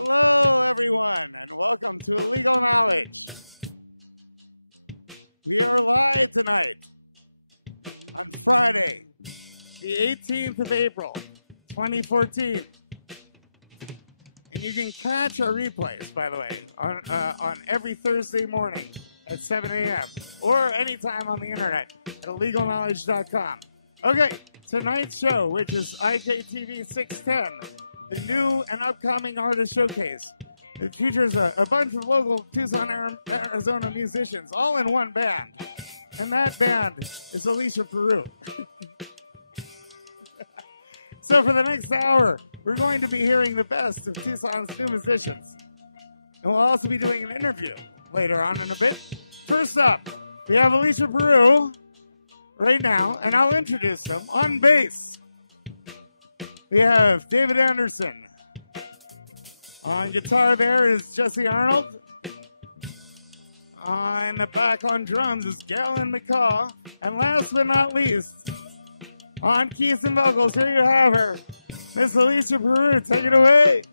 Hello, everyone, and welcome to Illegal Knowledge. We are live tonight on Friday, the 18th of April, 2014. And you can catch our replays, by the way, on every Thursday morning at 7 a.m. or anytime on the internet at illegalknowledge.com. Okay, tonight's show, which is IKTV 610, the new and upcoming artist showcase. It features a bunch of local Tucson, Arizona musicians, all in one band. And that band is Alicia Peru. So for the next hour, we're going to be hearing the best of Tucson's new musicians. And we'll also be doing an interview later on in a bit. First up, we have Alicia Peru right now, and I'll introduce them. On bass, we have David Anderson. On guitar there is Jesse Arnold. On the back on drums is Galen McCaw. And last but not least, on keys and vocals, here you have her, Miss Alicia Peru. Take it away.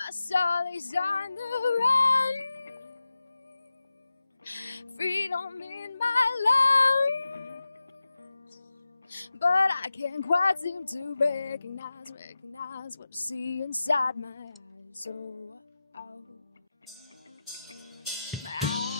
My soul is on the run, freedom in my lungs, but I can't quite seem to recognize what I see inside my eyes. Oh, my eyes.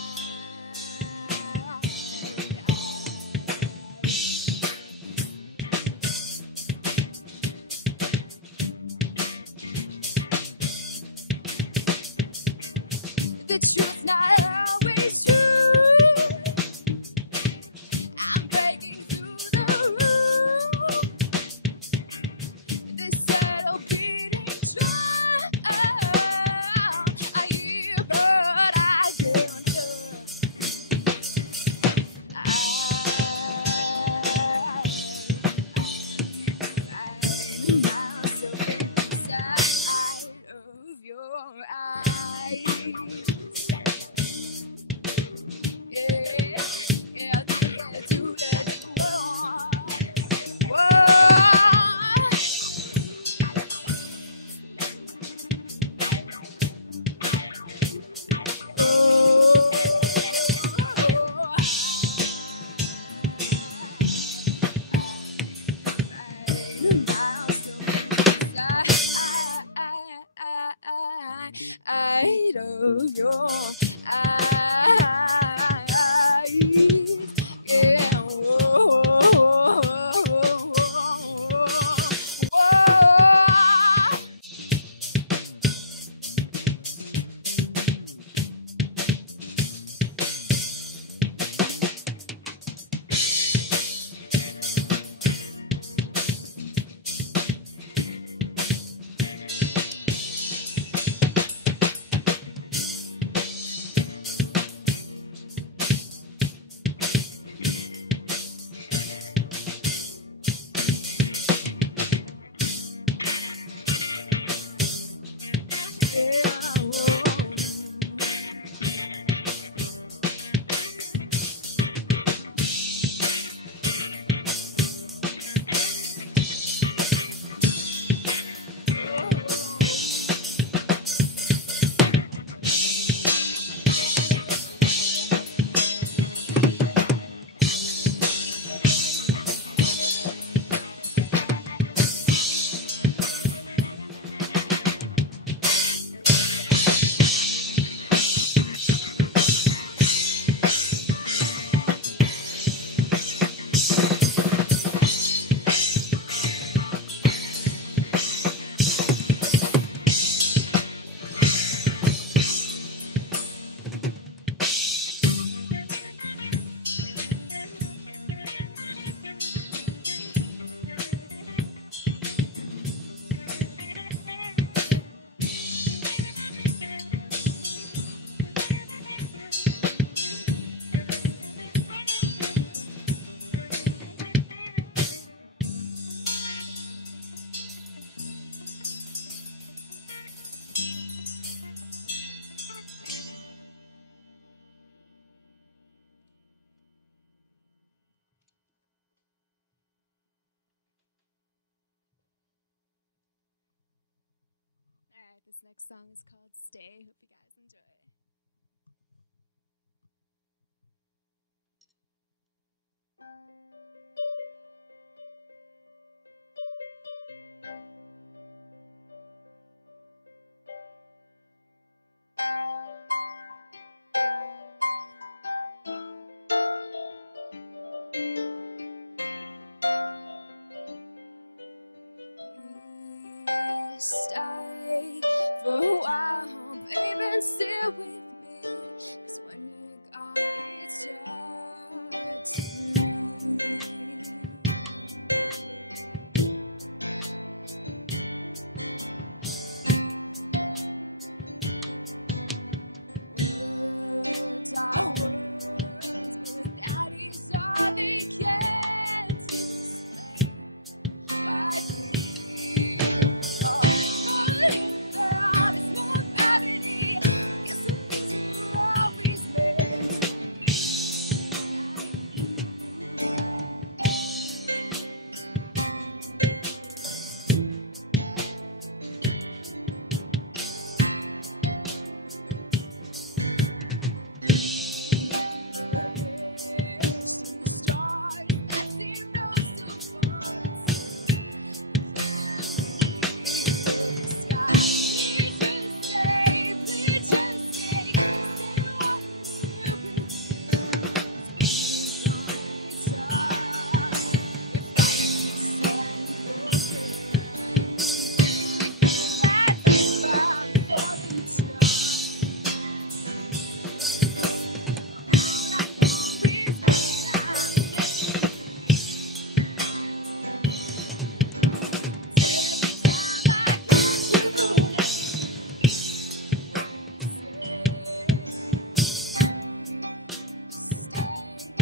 The truth's not always true. I'm breaking through the roof. This settle beating drum. I hear, but I can't hear. I find myself inside of your eyes. This next song is called Stay. Hope you guys enjoy it. Stay for a while, baby, and stay with me. 'Cause when you're gone, it's hard to breathe. Words are words, but that is all they can explain. Why feel fall in love is no gravity. Guess it means we're always meant to the stars that seem no so far. The sky, please just stay, please just stay. Stay on with me. It's hard. If life is on your mind, that's if I'm falling down. All I know is when I'm every time I catch you, stay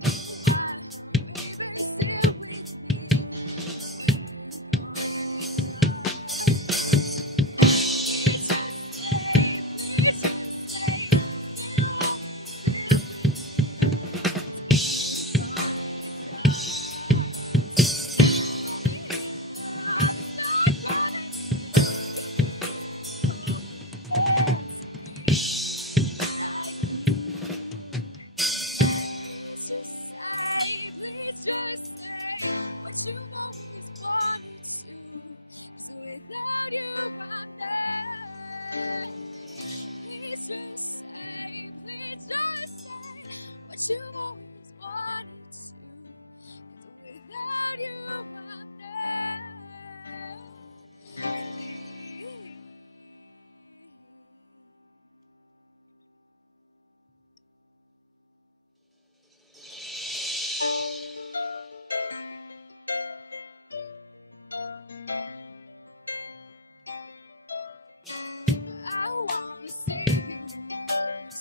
for a while, baby, stay with me. 'Cause when you're gone, it's hard to breathe. Please just stay, please just stay. Stay on, stay with me. 'Cause when you're gone, it's hard to breathe. Falling in love is not gravity. Please just say what you've always wanted to. 'Cause without you, I'm nothing. Please just say what you've always wanted to. 'Cause without you, I'm nothing. I wanna see you tonight.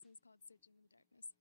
next one is called Searching in the Darkness.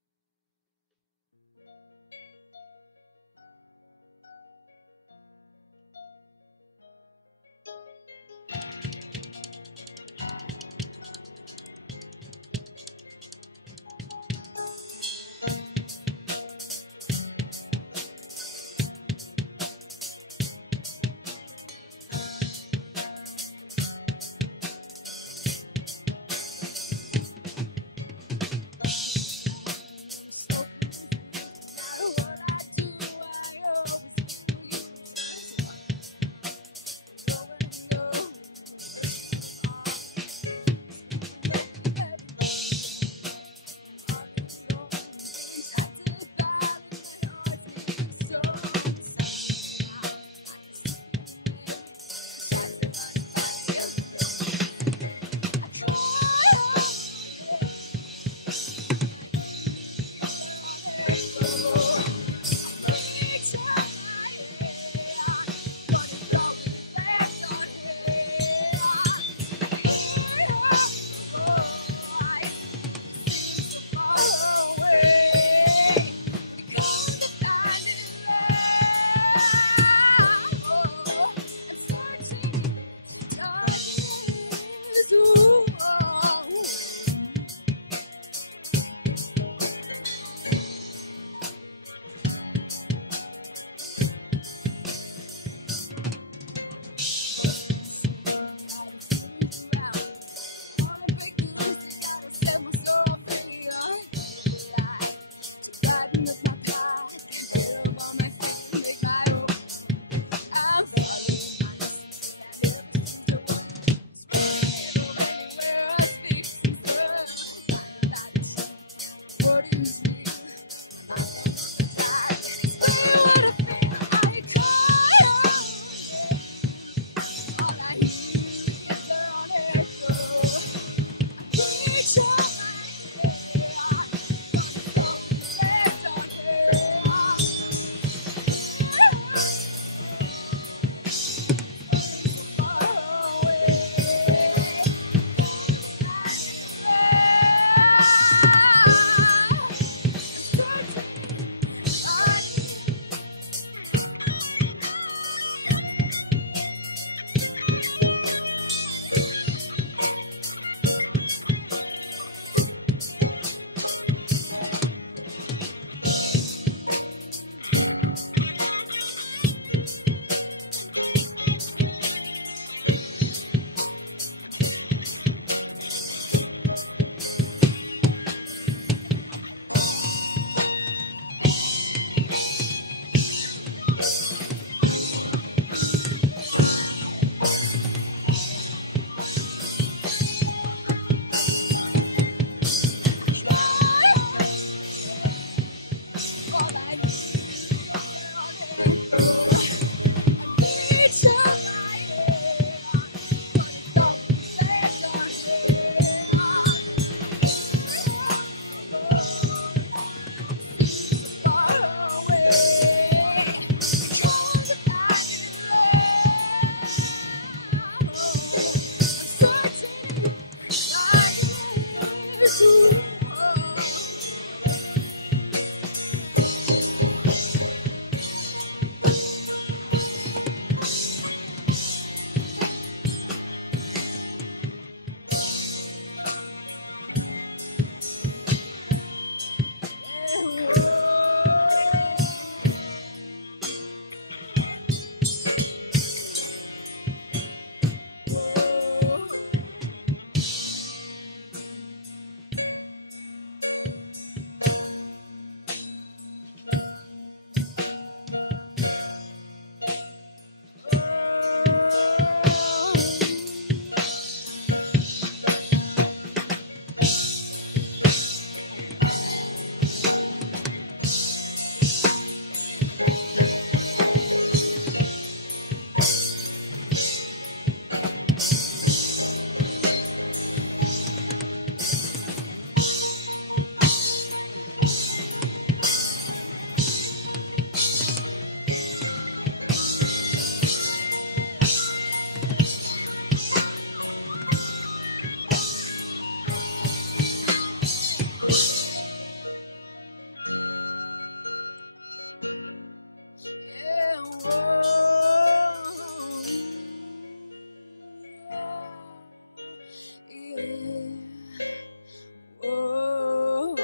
Yeah, whoa. Yeah, whoa.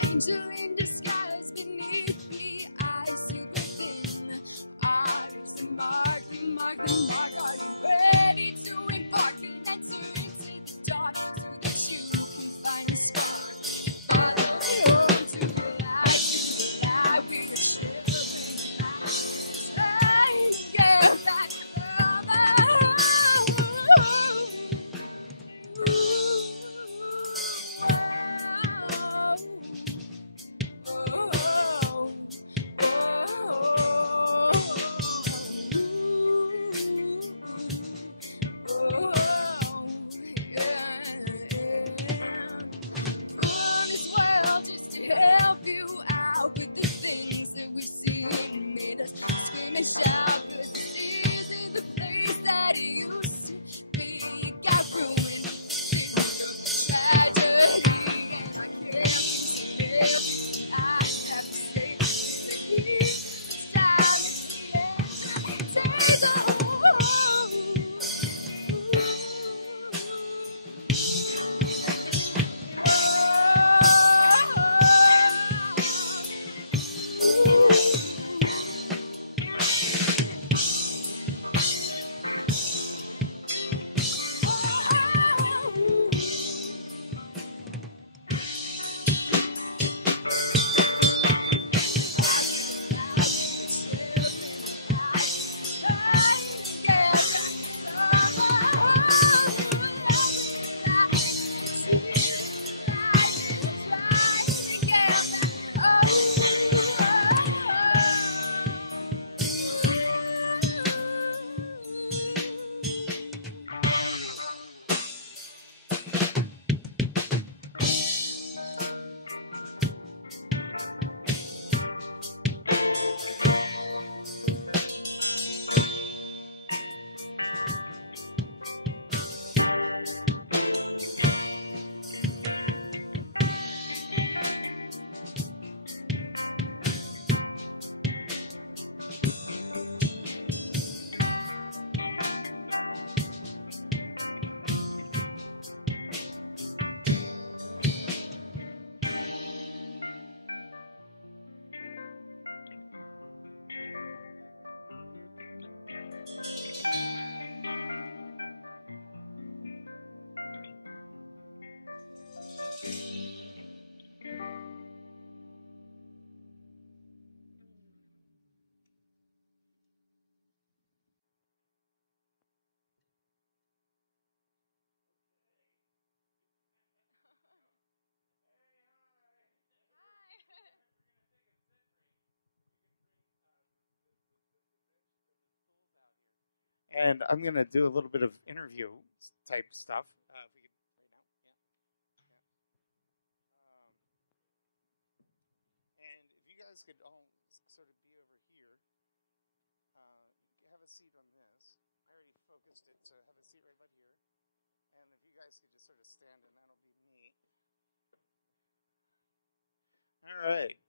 Angel in disguise beneath the eyes sealed within. Eyes that mark, the mark, the mark. Are you ready to embark and enter into the dark so that you can find the spark and follow it on to the light, we are children of light. Trying to get back from the help you out with the things that we've seen made us scream and shout, 'cause this isn't the place that it used to be. It got ruined, think of the tragedy, and I can't contain everything I have to say. It's the heat, the time, it's the end of days. And I'm going to do a little bit of interview type stuff. If we could, right now. Yeah. And if you guys could all sort of be over here, have a seat on this. I already focused it, so have a seat right about here. And if you guys could just sort of stand, and that'll be me. All right.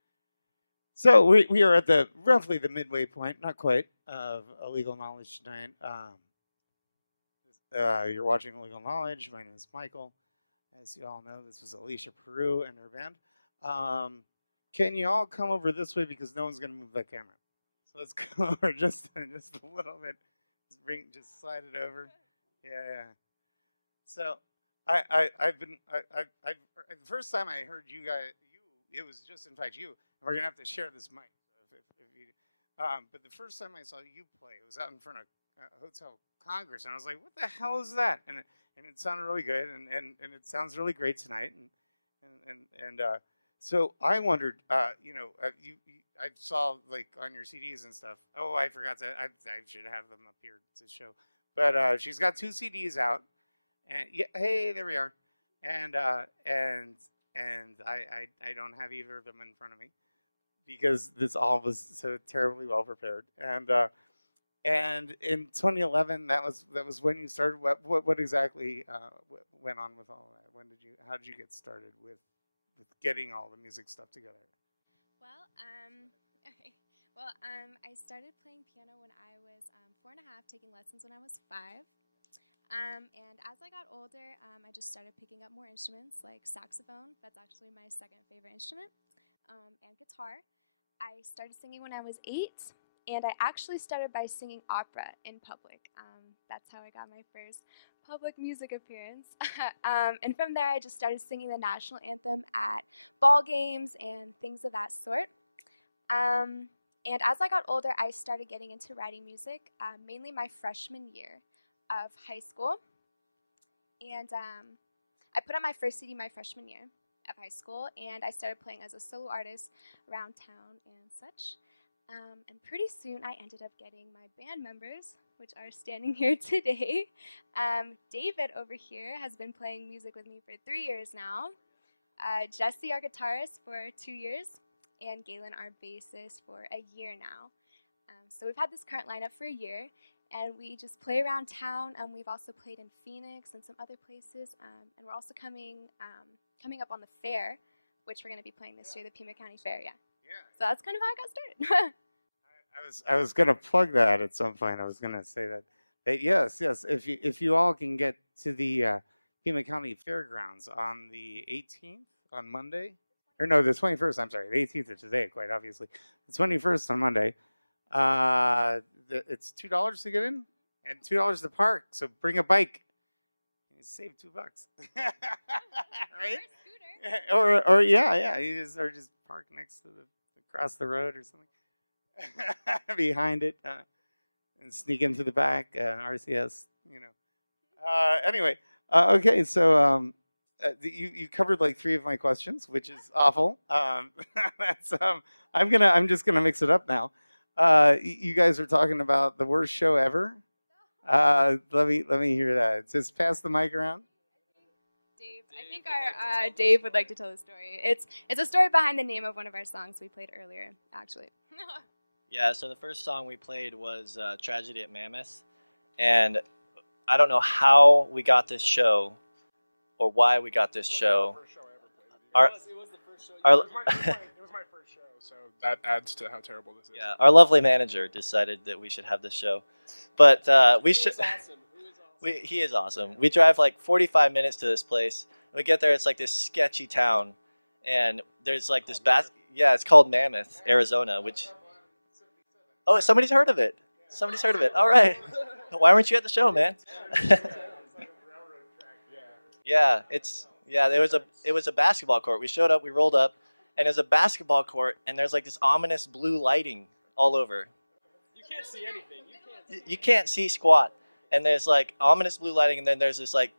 So we are at the roughly the midway point, not quite, of Illegal Knowledge tonight. You're watching Illegal Knowledge. My name is Michael. As you all know, this was Alicia Peru and her band. Can you all come over this way, because no one's going to move that camera? So let's go over just a little bit. Just slide it over. Yeah. So the first time I heard you guys, it was just in fact you. And we're gonna have to share this mic. If you, but the first time I saw you play, it was out in front of Hotel Congress, and I was like, what the hell is that? And it sounded really good, and it sounds really great tonight, and so I wondered, I saw like on your CDs and stuff. Oh, I forgot to. I should have them up here to show. But she's got 2 CDs out, and yeah, hey, there we are, and I don't have either of them in front of me because this all was so terribly well prepared, and in 2011, that was when you started. What exactly went on with all that? How did you get started with getting all the music stuff together? Well, okay. I started playing piano when I was 4 and a half, taking lessons when I was 5. And as I got older, I just started picking up more instruments like saxophone. That's actually my second favorite instrument, and guitar. I started singing when I was 8, and I actually started by singing opera in public. That's how I got my first public music appearance. And from there, I just started singing the national anthem at ball games and things of that sort. And as I got older, I started getting into writing music, mainly my freshman year of high school. And I put out my first CD my freshman year of high school, and I started playing as a solo artist around town and such. And pretty soon I ended up getting my band members, which are standing here today. David over here has been playing music with me for 3 years now. Jesse, our guitarist, for 2 years, and Galen, our bassist, for a year now. So we've had this current lineup for a year, and we just play around town. We've also played in Phoenix and some other places, and we're also coming up on the fair, which we're going to be playing this year, the Pima County Fair. Yeah. So that's kind of how I got started. I was gonna plug that at some point. I was gonna say that yes. If you all can get to the Pima County Fairgrounds on the 18th on Monday, or no, the 21st. I'm sorry, the 18th is today, quite obviously. The 21st on Monday. It's $2 to get in and $2 to park. So bring a bike. You save $2, right? Or yeah, you just park next to across the road or something. Behind it, and sneak into the back, RCS, Anyway, okay, so you covered like 3 of my questions, which is awful. That's I'm just gonna mix it up now. You guys are talking about the worst show ever. Let me hear that. Just pass the mic around. Dave, I think our Dave would like to tell the story. It's a story behind the name of one of our songs we played earlier, actually. Yeah, so the first song we played was Tragedy at Mammoth, and I don't know how we got this show or why we got this show. It was the first show. It was my first show, so that adds to how terrible this is. Yeah, our lovely manager decided that we should have this show, but we should. Awesome. He is awesome. We drive like 45 minutes to this place. We get there, it's like this sketchy town, and there's like this it's called Mammoth, Arizona, which. Oh, somebody's heard of it. All right. Why weren't you at the show, man? It was a basketball court. We showed up, we rolled up, and there's a basketball court, and there's like this ominous blue lighting all over. You can't see anything. You can't see squat. And there's like ominous blue lighting, and then there's this like,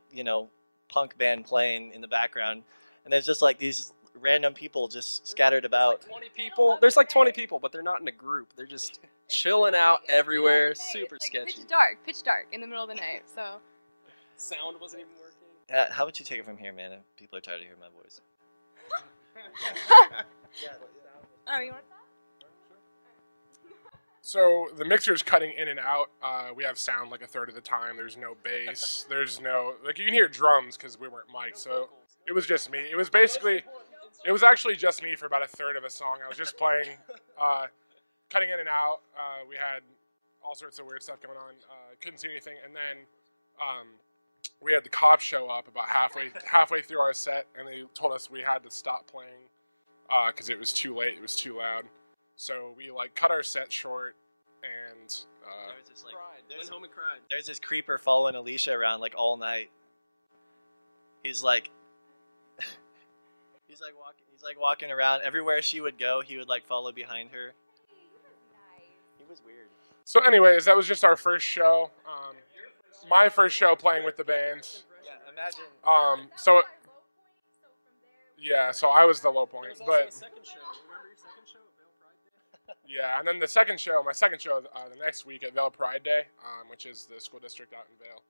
punk band playing in the background, and there's just like these random people just scattered about. 20 people. There's like 20 people, but they're not in a group. They're just chilling out everywhere. Super it's sketchy. Pitch dark in the middle of the night. So sound wasn't even working. How about you take it from here, man? If people are tired of hearing my voice. Oh, you want to talk? So the mixer's cutting in and out. We have sound like a third of the time. There's no bass. There's no you can hear drums because we weren't mic'd. So it was just me. It was actually just me for about a third of a song. I was just playing, cutting in and out. We had all sorts of weird stuff going on. Couldn't see anything, and then we had the cops show up about halfway through our set, and they told us we had to stop playing because it was too late. It was too loud. So we cut our set short, and went home and cried. There's this creeper following Alicia around all night. He's walking around everywhere she would go. He would follow behind her. He was weird. So, anyways, that was just our first show. my first show playing with the band. Yeah, imagine. So yeah, so I was the low point, but second show. Remember your second show at Vale Pride Day? yeah, and then the second show, my second show, the next week at Vale Pride Day, which is the school district out in Vale.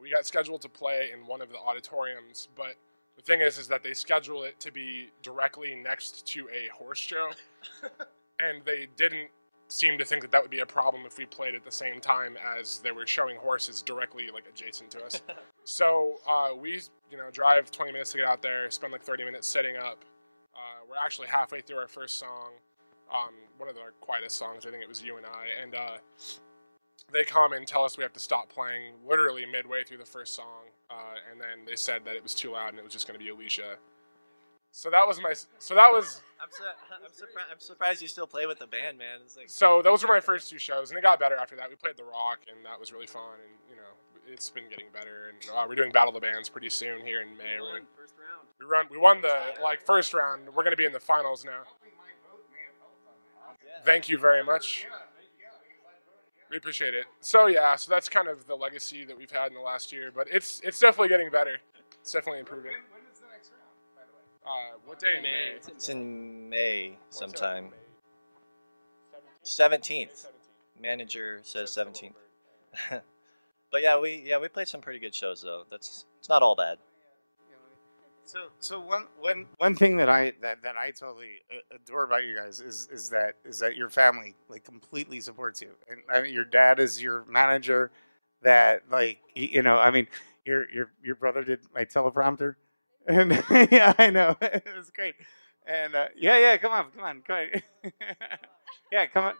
We got scheduled to play in one of the auditoriums, but the thing is that they schedule it to be directly next to a horse show, and they didn't seem to think that that would be a problem if we played at the same time as they were showing horses directly like adjacent to us. So we drive 20 minutes to get out there, spend like 30 minutes setting up. We're actually halfway through our first song, one of the quietest songs. I think it was You and I, and they come and tell us we have to stop playing literally midway through the first song, and then they said that it was too loud and it was just going to be Alicia. So that was I'm surprised you still play with the band, man. It's like, so those were my first two shows, and it got better after that. We played the Rock, and that was really fun, and it's been getting better. And we're doing Battle of the Bands pretty soon here in May. First round. We won the first round. We're going to be in the finals now. Thank you very much. We appreciate it. So yeah, so that's kind of the legacy that we've had in the last year, but it's definitely getting better. It's definitely improving. When is the next round, by the way? What day in May? it's in May sometime. 17th. Manager says 17th. But yeah, we played some pretty good shows though. It's not all bad. So one thing that I totally adore about you guys is that your family like completely supports you, and I mean, your dad is your manager. That I mean, your brother did my teleprompter, and yeah, I know it was great, and yeah, come on, yeah, come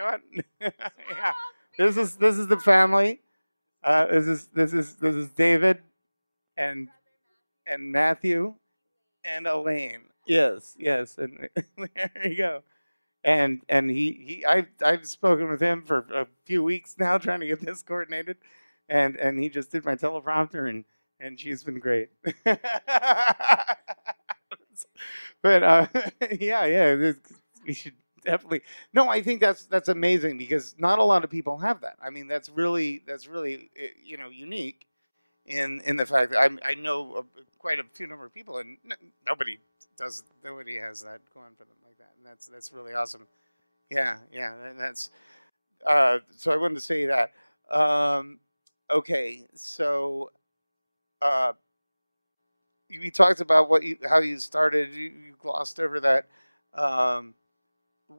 on, yeah, this is the family. This is David, and Matthew, and Elaine. Yes, and there you go. And I've spoken with him for a few weeks now, trying to get this coordinated, and he just did my teleprompter, and she's been great. But yeah, we should definitely. No, I think that's amazing because not a lot of people have that. I mean, that's really unique. In the fact that I know quite a few number of people, and nobody has that going for them like that, and that's really awesome. Yeah, and that's so I wanted to say that. Okay, so we talked about how you started. You glossed over that.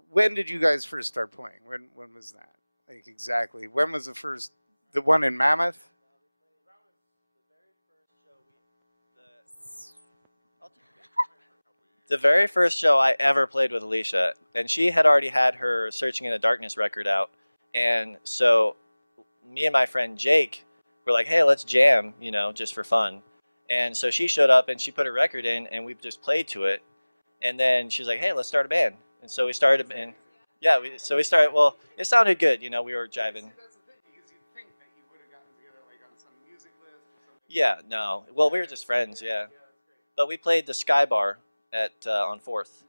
When did you guys first start playing? When was that? Like exactly? When was the one in Mammoth? The very first show I ever played with Alicia, and she had already had her Searching in the Darkness record out, and so me and my friend Jake were like, hey, let's jam, just for fun. And so she showed up and she put her record in, and we just played to it, and then she was like, hey, let's start a band. And so we started a band. Yeah, we started, well, it sounded good, we were jiving. That's the thing, because you'd think that you would have gotten together like on some music list or something. Yeah, no. Well, we were just friends, yeah. But we played the Sky Bar on 4th.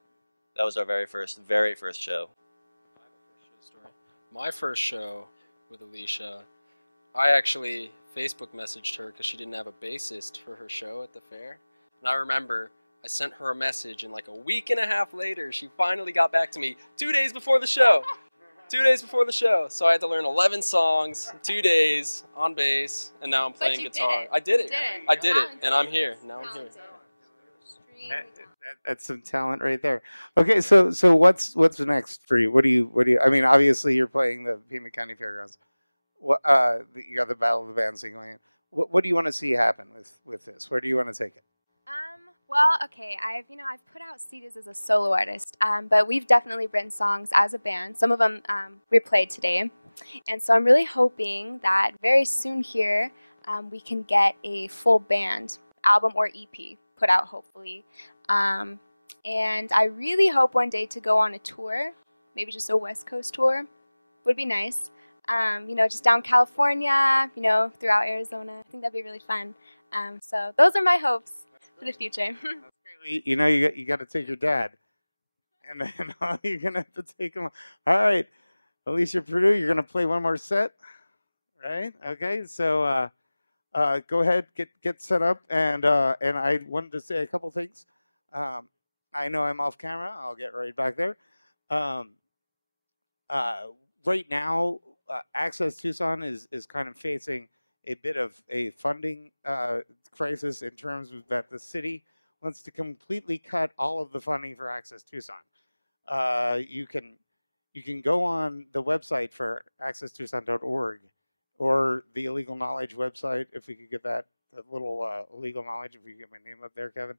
That was our very first show. I have a first show story. My first show with Alicia, I actually Facebook messaged her because she didn't have a bassist for her show at the fair. And I remember I sent her a message, and like a week and a half later, she finally got back to me 2 days before the show. 2 days before the show. So I had to learn 11 songs in 2 days on bass, and now I'm playing guitar. I did it. I did it, and I'm here. Now I'm here. That's some talent right there. Okay, so what's next for you? What do you? I mean, obviously you're playing the Pima County Fairgrounds. What you got the Battle of the Bands thing going on. What do you want to see happen with this? Where do you want to take it? Well, okay, I've put out CDs as a solo artist, but we've definitely written songs as a band. Some of them we played today, and so I'm really hoping that very soon here we can get a full band album or EP put out, hopefully. And I really hope one day to go on a tour, maybe just a West Coast tour, would be nice. Just down California, throughout Arizona. I think that'd be really fun. So those are my hopes for the future. You got to take your dad, and then you're gonna have to take him. All right, Alicia Purdue, you're gonna play one more set, right? Okay, so go ahead, get set up, and I wanted to say a couple things. I know I'm off camera. I'll get right back there. Um, right now, Access Tucson is kind of facing a bit of a funding crisis in terms of that the city wants to completely cut all of the funding for Access Tucson. You can go on the website for accesstucson.org or the Illegal Knowledge website, if we could get that little Illegal Knowledge, if we could get my name up there, Kevin.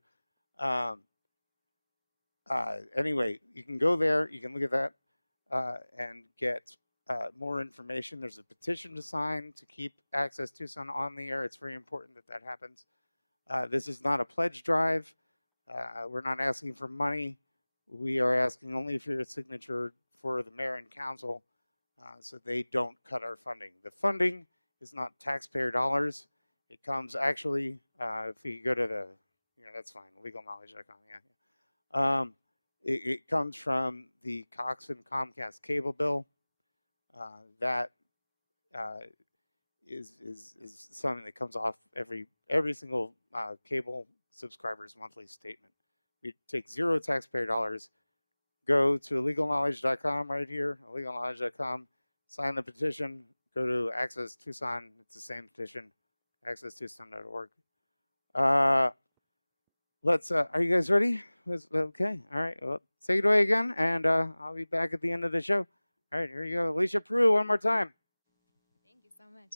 Anyway, you can go there, you can look at that and get more information. There's a petition to sign to keep Access Tucson on the air. It's very important that that happens. This is not a pledge drive. We're not asking for money. We are asking only for your signature for the mayor and council so they don't cut our funding. The funding is not taxpayer dollars. It comes actually, if you go to the, that's fine, legalknowledge.com, yeah. It comes from the Cox and Comcast cable bill. That is something that comes off every single cable subscriber's monthly statement. We take zero taxpayer dollars. Go to illegalknowledge.com right here, illegalknowledge.com, sign the petition, go to Access Tucson, it's the same petition, accesstucson.org. Are you guys ready? Okay, all right, well, take it away again, and I'll be back at the end of the show. All right, here you go. Alicia Prue, one more time. Thank you so much.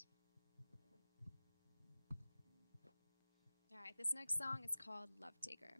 All right, this next song is called Love Taker.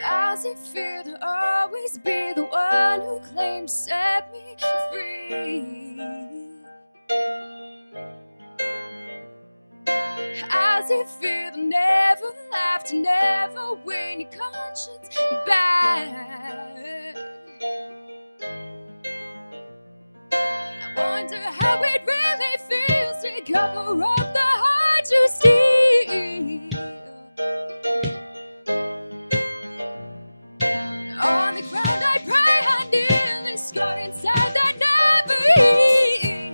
How's it feel to always be the one who claimed to set me free? How's it feel to never laugh, to never win your conscience back? I wonder how it really feels to cover up the heart you steal. On the ground I pray, I kneel, a scar inside that never heals.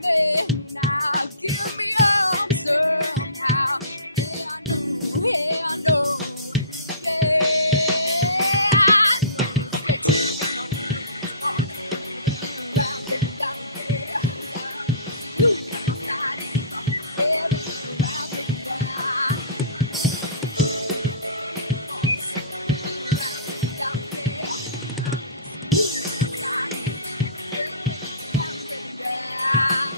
me now. Give me up somehow. Yeah, I know. Yeah, I know. Yeah, I know you stay true. Around, getting down there. You on my side. Everything around, getting down. Around, getting down there. You on my side. Everything around, getting down.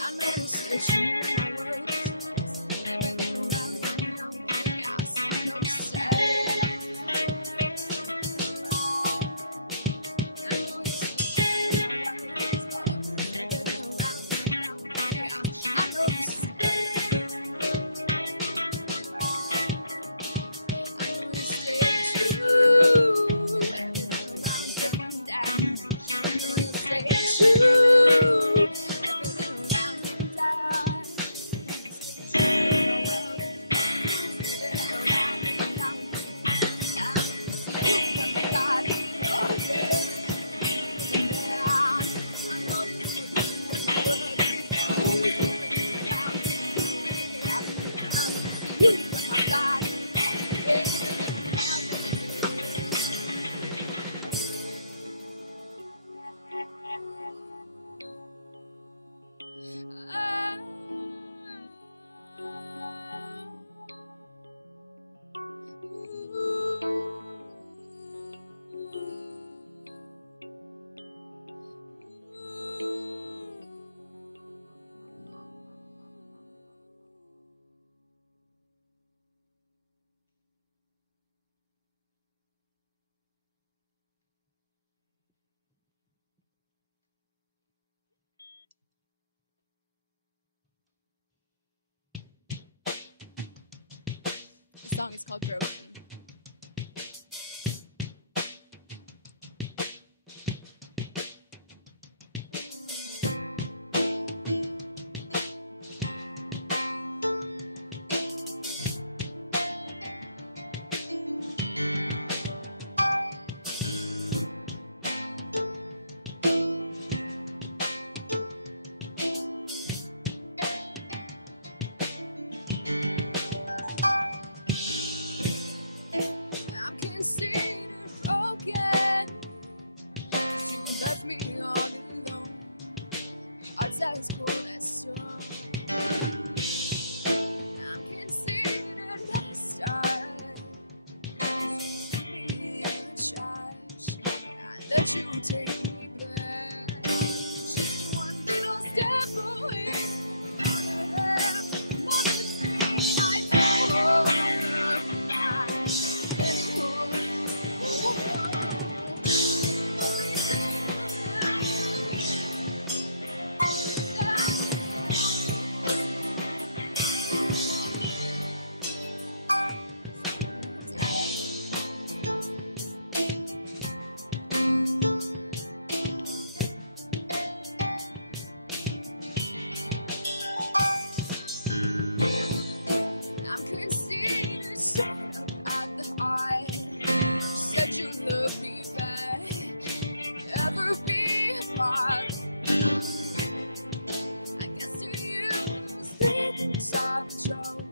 I know you stay true in my words. Everything around me, yes, I know you say. I know you stay true in my words. Everything around me, yes, I know you say. I know you stay true. Everything around me, down. I know you stay true. The song is called Broken. I'm considered broken, 'cause you left me all alone. Heart's as cold as stone. I'm considered messed up, 'cause you threw me in the trash. I let you take me back, just one little step away from all the hell, from all the things I told. control.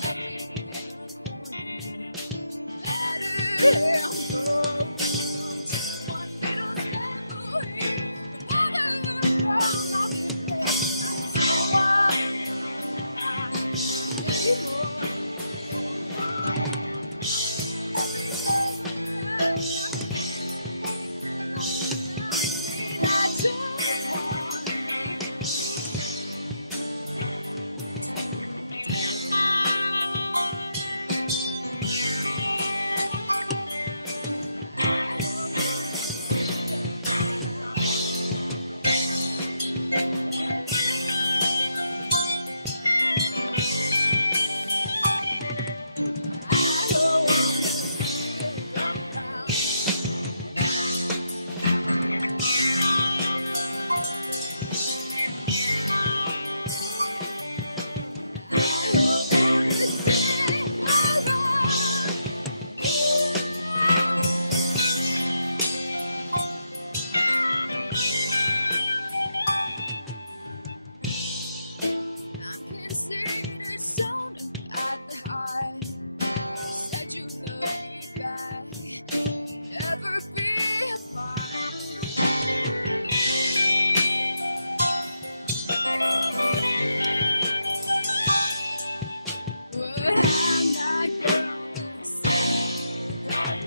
Left me in a corner. Let him go. Just one little step away. Never from nothing place. I don't want anymore. Everything I don't want. I'm considered stoned at the high. You said you love me back. Never be apart. But I'm not gonna say goodbye.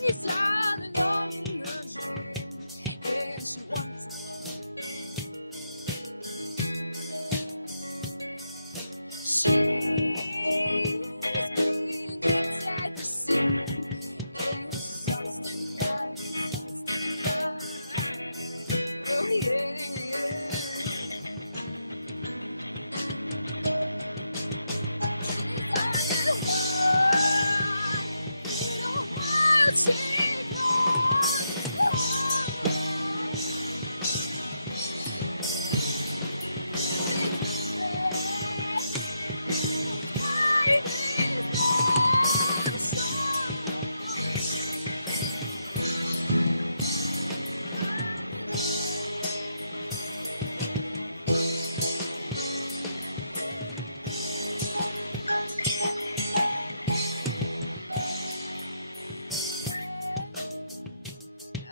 She's all alone in her dream, and she wants she's being addicted to sin, and she starts to cry, oh yeah, yeah. She's on the run, you know how she goes.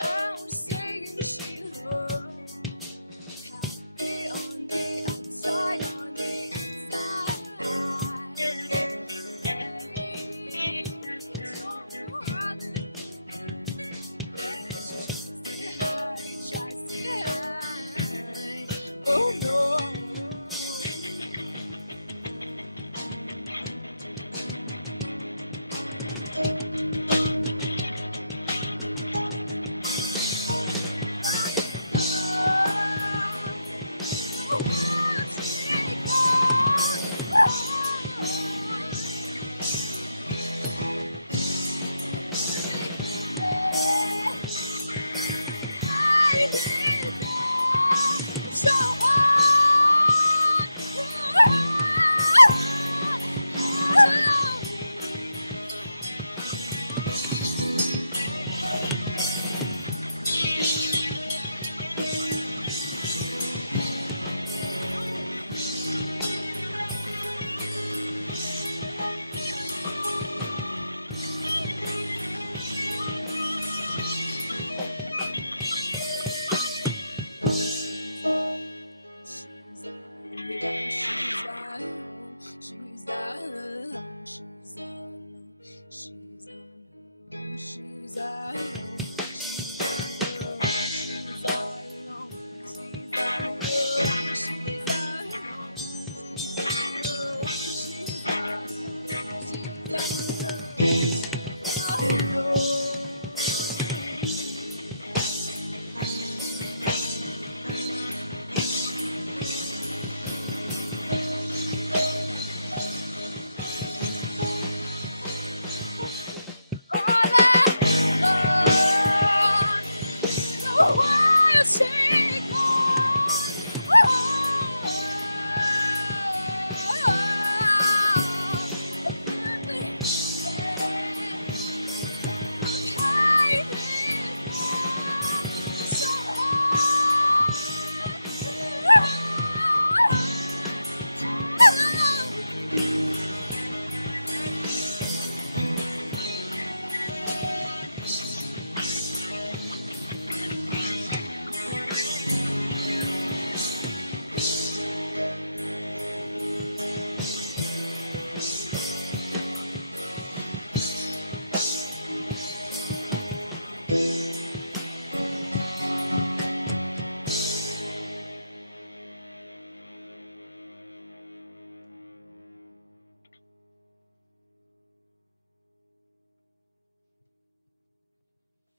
I was saying she looked happy on the outside, on the inside.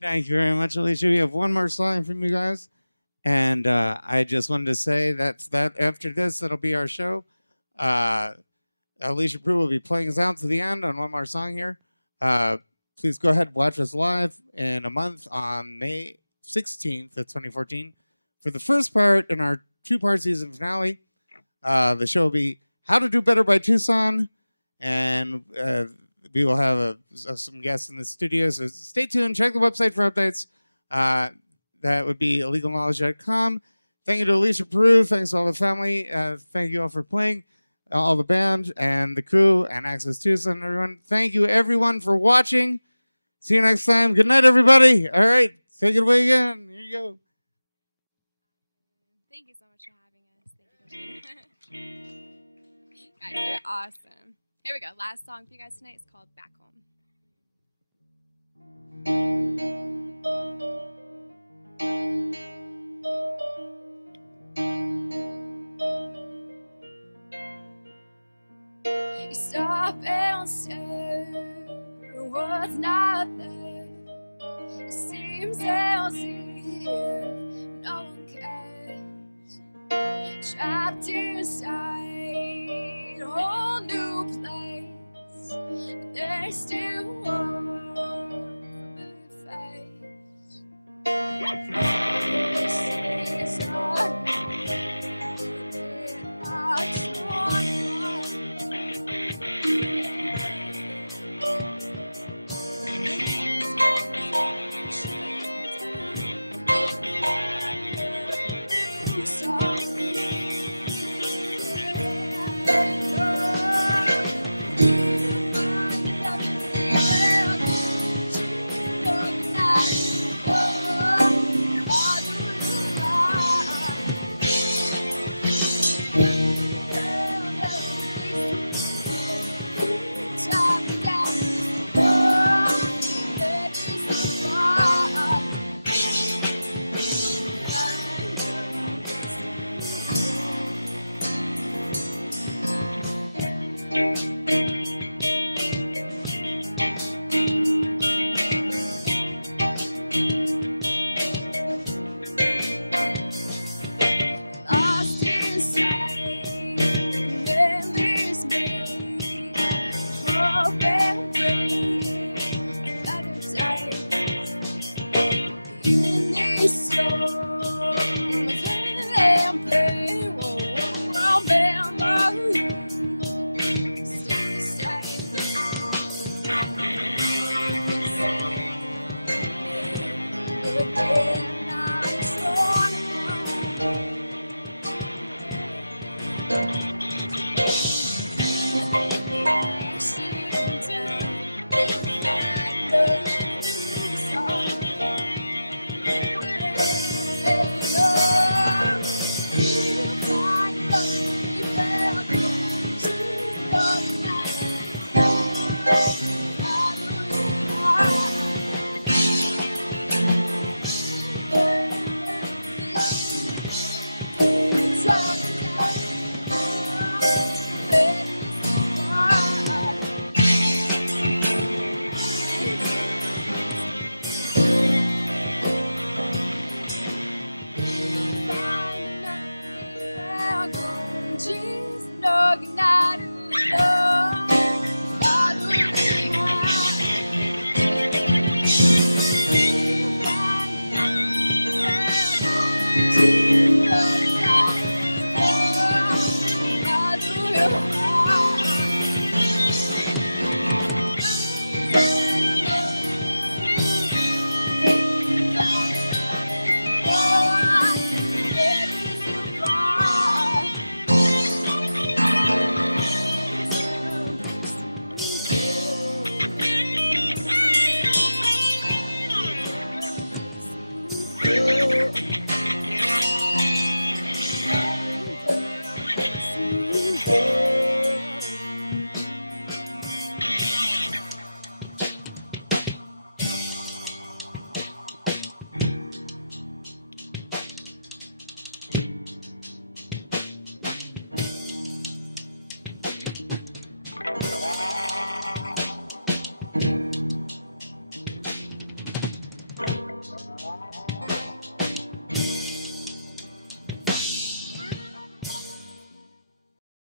Thank you very much, Alicia. We have one more song from you guys. And I just wanted to say that after this, that'll be our show. Alicia Prue will be playing us out to the end on one more song here. Please go ahead and watch us live in a month on May 16th of 2014 for the first part in our two-part season finale. The show will be How to Do Better by Tucson, and we will have some guests in the studio, so stay tuned. Check the website for updates. That would be illegalknowledge.com. Thank you to Alicia Prue. Thanks to all the family. Thank you all for playing, all the band and the crew and Access Tucson, everyone. Thank you, everyone, for watching. See you next time. Good night, everybody. All right, take it away again. Here you go. Thank you so much for having us. Thank you. Guys, they're awesome. Here we go. Last song for you guys tonight is called Back Home. You stop and stare, what's not there? It seems as if no one cares. Trapped inside a whole new place, but there's still one familiar face. This is our Hallelujah.